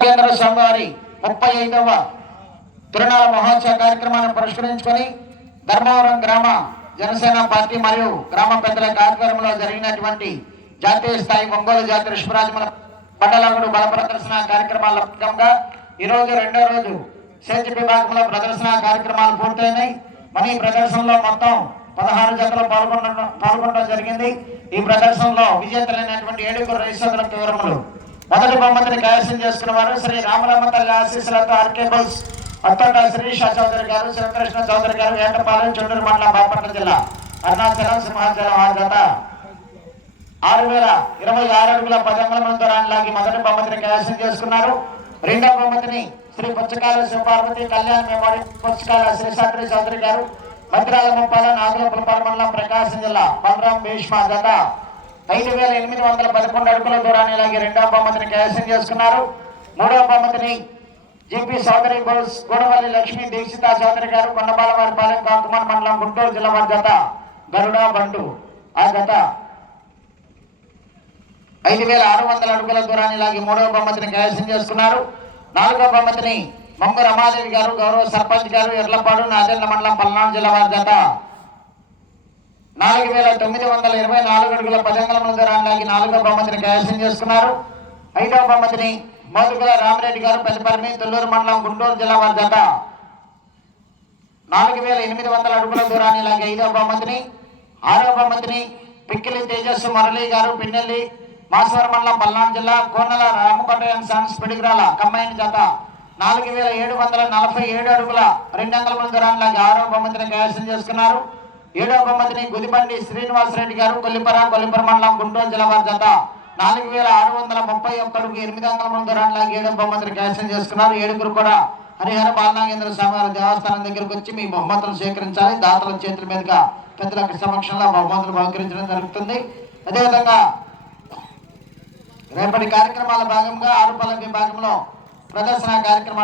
కేంద్ర స్వామివారి ముప్పై ఐదవ తిరునాళ మహోత్సవ కార్యక్రమాన్ని పురస్కరించుకొని ధర్మవరం గ్రామ జనసేన పార్టీ మరియు గ్రామ పెద్దల ఆధ్వర్యంలో జరిగినటువంటి జాతీయ స్థాయి ఒంగోలు జాతీయ విశ్వరాజముల బండలాగుడు బల ప్రదర్శన కార్యక్రమాల భాగంగా ఈరోజు రెండో రోజు సేద్య విభాగంలో ప్రదర్శన కార్యక్రమాలు పూర్తయినాయి. మన ఈ ప్రదర్శనలో మొత్తం పదహారు జతలు పాల్గొనడం పాల్గొనడం జరిగింది. ఈ ప్రదర్శనలో విజేతలైనటువంటి ఏడుగురు రైతుల వివరములు మొదటి బహుమతిని కైవసం చేసుకున్న వారు శ్రీ రామరామ తల్లి ఆశీస్సులతో ఆర్కేబుల్స్ అత్తంట శ్రీషా చౌదరి గారు శివకృష్ణ చౌదరి గారు ఏటపాలెం చెండూరు మండలం బాపట్ల జిల్లా అరుణాచలం సింహాచలం ఆర్గత ఆరు వేల ఇరవై ఆరు అడుగుల పదంగుల మంది లాగి మొదటి బహుమతిని కైవసం చేసుకున్నారు. రెండవ బహుమతిని శ్రీ పుచ్చకాల శివపార్వతి కళ్యాణ్ మెమోరీ పుచ్చకాల శ్రీశాద్రి చౌదరి గారు మంత్రాల ముప్పాల నాగుల పులపాల మండలం ప్రకాశం జిల్లా బలరాం భీష్మ జత ఐదు వేల ఎనిమిది వందల పదకొండు అడుగుల దూరాన్ని ఇలాగే రెండవ బహుమతిని కైవసం చేసుకున్నారు. మూడవ బహుమతిని జేపీ చౌదరి గోడవల్లి లక్ష్మీ దీక్షిత చౌదరి గారు కొండబాలవారి పాలెం కాకుమార్ మండలం గుంటూరు జిల్లా వారి జత గరుడా బంటు. ఆ జత ఐదు వేల ఆరు వందల అడుగుల దూరాన్ని ఇలాగే మూడవ బహుమతిని కైవసం చేసుకున్నారు. నాలుగవ బహుమతిని మంగు రమాదేవి గారు గౌరవ సర్పంచ్ గారు ఎర్లపాడు నాదెండ్ల మండలం పల్నాడు జిల్లా వారి జత నాలుగు వేల తొమ్మిది వందల ఇరవై నాలుగు అడుగుల పదంగల ముందు లాగి నాలుగో బహుమతిని కైవసం చేసుకున్నారు. ఐదవ బహుమతిని మోదుగుల రామరెడ్డి గారు పెద్దపల్లి తొల్లూరు మండలం గుంటూరు జిల్లా వారి జత. నాలుగు వేల ఎనిమిది వందల అడుగుల దూరాన్ని ఇలాగే ఐదవ బహుమతిని ఆరవ బహుమతిని పిక్కిలి తేజస్సు మురళి గారు పిన్నెల్లి మాసవర మండలం పల్నాడు జిల్లా కోనల రామకొండ సన్స్ పిడిగిరాల కంబైన్ జత. నాలుగు వేల ఏడు వందల నలభై ఏడు అడుగుల రెండు అంగళముల దూరాన్ని లాగి ఆరవ బహుమతిని కైవసం చేసుకున్నారు. ఏడవ బహుమతిని గుదిబండి శ్రీనివాసరెడ్డి గారు కొల్లిపర కొల్లిపర మండలం గుంటూరు జిల్లా వారి జత నాలుగు వేల ఆరు వందల ముప్పై ఒక్కడుకు ఎనిమిది వందల మంది లాగి ఏడవ బహుమతిని క్యాన్సిల్ చేసుకున్నారు. ఏడుగురు కూడా హరిహర బాలనాగేంద్ర స్వామి దేవస్థానం దగ్గరకు వచ్చి మీ బహుమతులు స్వీకరించాలి. దాతల చేతుల మీదుగా పెద్దల సమక్షంలో బహుమతులు బహుకరించడం జరుగుతుంది. అదేవిధంగా రేపటి కార్యక్రమాల భాగంగా ఆరుపల్ల విభాగంలో ప్రదర్శన కార్యక్రమాలు